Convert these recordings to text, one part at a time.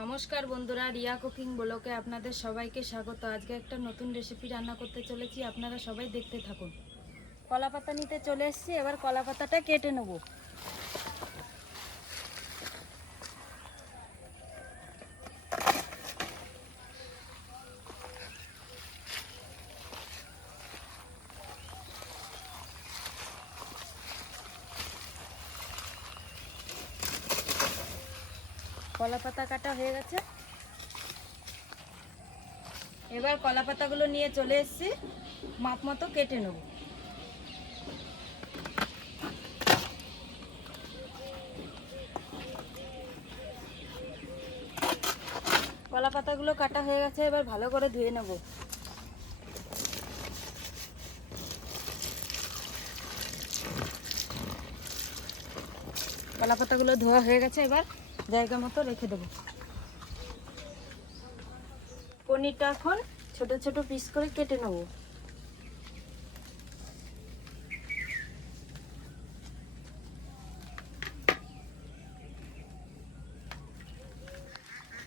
নমস্কার বন্ধুরা, রিয়া কুকিং ব্লগে আপনাদের সবাইকে স্বাগত। আজকে একটা নতুন রেসিপি রান্না করতে চলেছি, আপনারা সবাই দেখতে থাকুন। কলা পাতা নিতে চলে এসেছি, এবার কলা পাতাটা কেটে নেব। কলা পাতা কাটা হয়ে গেছে, এবার কলা পাতাগুলো নিয়ে চলে এসেছি, মাপ মতো কেটে নেব। কলা পাতাগুলো কাটা হয়ে গেছে, এবার ভালো করে ধুয়ে নেব। কলা পাতাগুলো ধোয়া হয়ে গেছে, এবার জায়গা মতো রেখে দেব। পনিরটা এখন ছোট ছোট পিস করে কেটে নেব।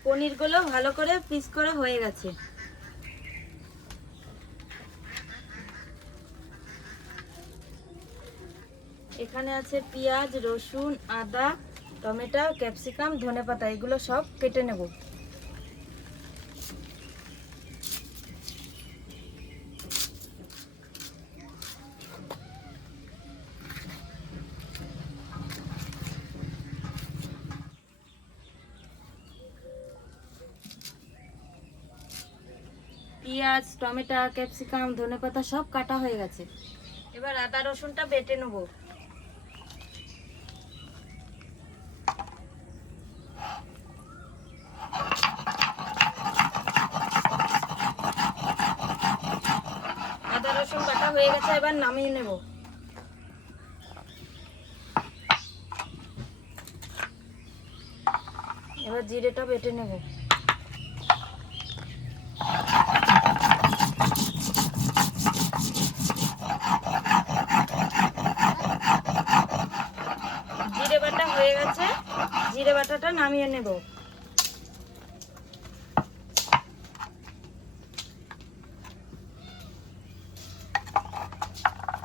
পনিরগুলো ভালো করে পিস করা হয়ে গেছে। এখানে আছে পেঁয়াজ, রসুন, আদা, টমেটো, ক্যাপসিকাম, ধনেপাতা, এগুলো সব কেটে নেব। পেঁয়াজ, টমেটো, ক্যাপসিকাম, ধনেপাতা সব কাটা হয়ে গেছে। এবার আদা রসুনটা বেটে নেব। আদা রসুন বাটা হয়ে গেছে, এবার নামিয়ে নেব। এবার জিরেটা বেটে নেব। জিরে বাটা হয়ে গেছে, জিরে বাটাটা নামিয়ে নেব।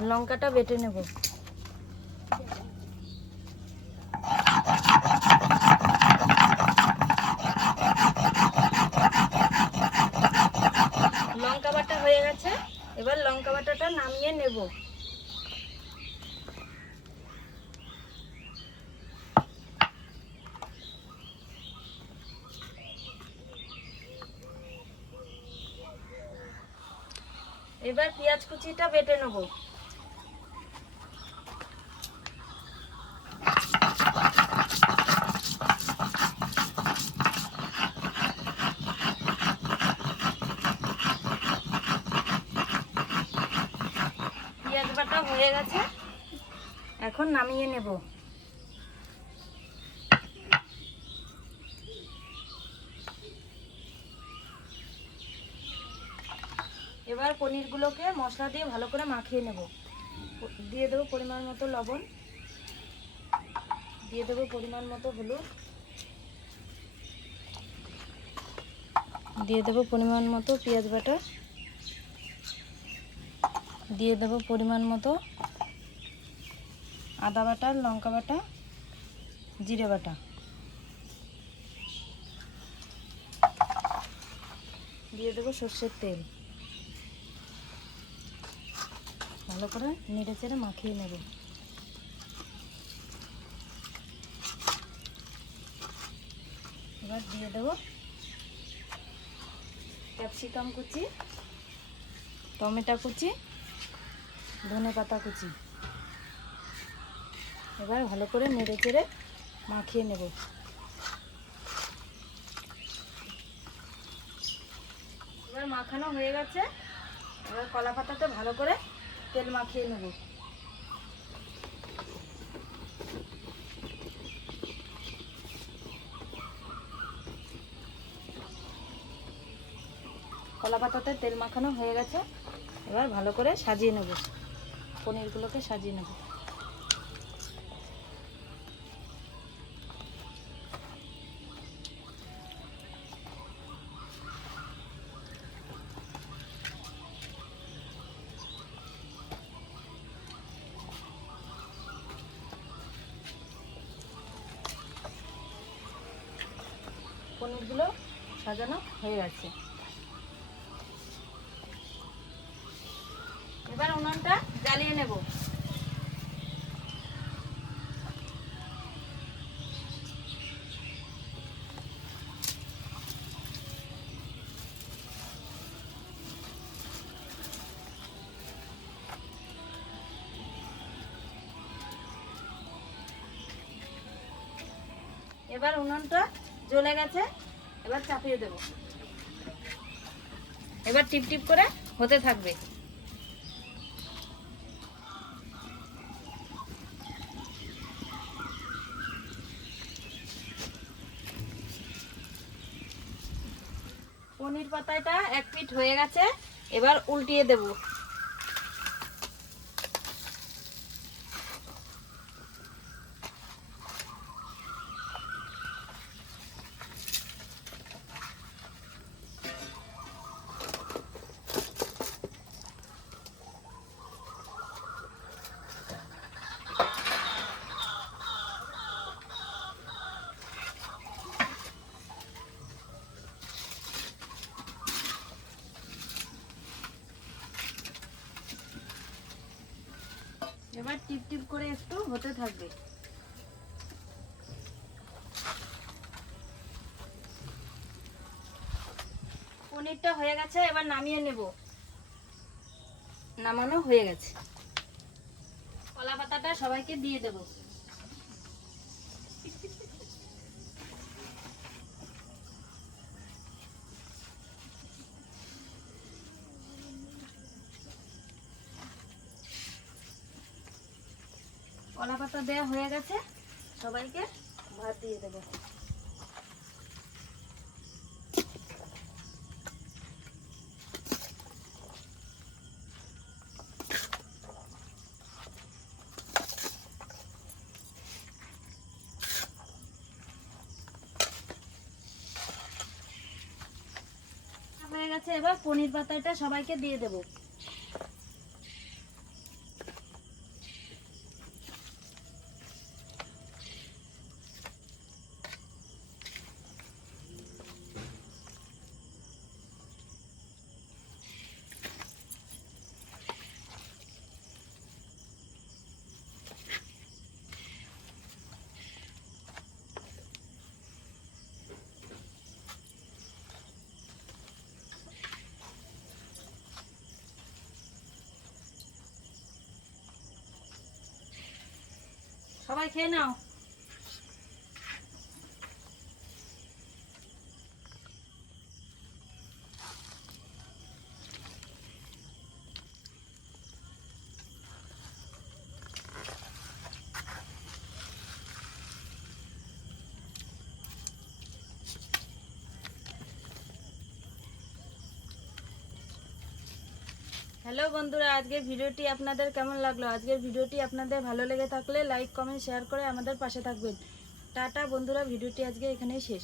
লঙ্কাটা বেটে নেব। লঙ্কা বাটা হয়ে গেছে, এবার লঙ্কা বাটাটা নামিয়ে নেব। এবার পেঁয়াজ কুচিটা বেটে নেব। পেঁয়াজ বাটা হয়ে গেছে, এখন নামিয়ে নেব। এবার পনিরগুলোকে মশলা দিয়ে ভালো করে মাখিয়ে নেব। দিয়ে দেবো পরিমাণ মতো লবণ, দিয়ে দেবো পরিমাণ মতো হলুদ, দিয়ে দেবো পরিমাণ মতো পেঁয়াজ বাটা, দিয়ে দেবো পরিমাণ মতো আদা বাটা, লঙ্কা বাটা, জিরে বাটা, দিয়ে দেবো সর্ষের তেল। ভালো করে নেড়ে চেড়ে মাখিয়ে নেব। এবার দিয়ে দেবো ক্যাপসিকাম কুচি, টমেটো কুচি, ধনেপাতা কুচি। এবার ভালো করে নেড়ে চেড়ে মাখিয়ে নেব। এবার মাখানো হয়ে গেছে, এবার কলা পাতাতে ভালো করে তেল মাখিয়ে নেব। কলা পাতাতে তেল মাখানো হয়ে গেছে, এবার ভালো করে সাজিয়ে নেব। পনিরগুলোকে সাজিয়ে নেব। পনিরগুলো সাজানো হয়ে গেছে। এবার উনুনটা জ্বালিয়ে নেব। এবার উনুনটা জ্বলে গেছে, এবার চাপিয়ে দেব। এবার টিপ টিপ করে হতে থাকবে। পনির পাতাটা 1 পিঠ হয়ে গেছে, এবার উল্টিয়ে দেব। এবার টিপ টিপ করে একটু হতে থাকবে। পনিরটা হয়ে গেছে, এবার নামিয়ে নেব। নামানো হয়ে গেছে। কলা পাতাটা সবাইকে দিয়ে দেব। কলা পাতা দেওয়া হয়ে গেছে, সবাইকে ভাত দিয়ে দেব। হয়ে গেছে, এবার পনির পাতাটা সবাইকে দিয়ে দেব। সবাই খেয়ে নাও। হ্যালো বন্ধুরা, আজকের ভিডিওটি আপনাদের কেমন লাগলো? আজকের ভিডিওটি আপনাদের ভালো লেগে থাকলে লাইক, কমেন্ট, শেয়ার করে আমাদের পাশে থাকবেন। টাটা বন্ধুরা, ভিডিওটি আজকে এখানেই শেষ।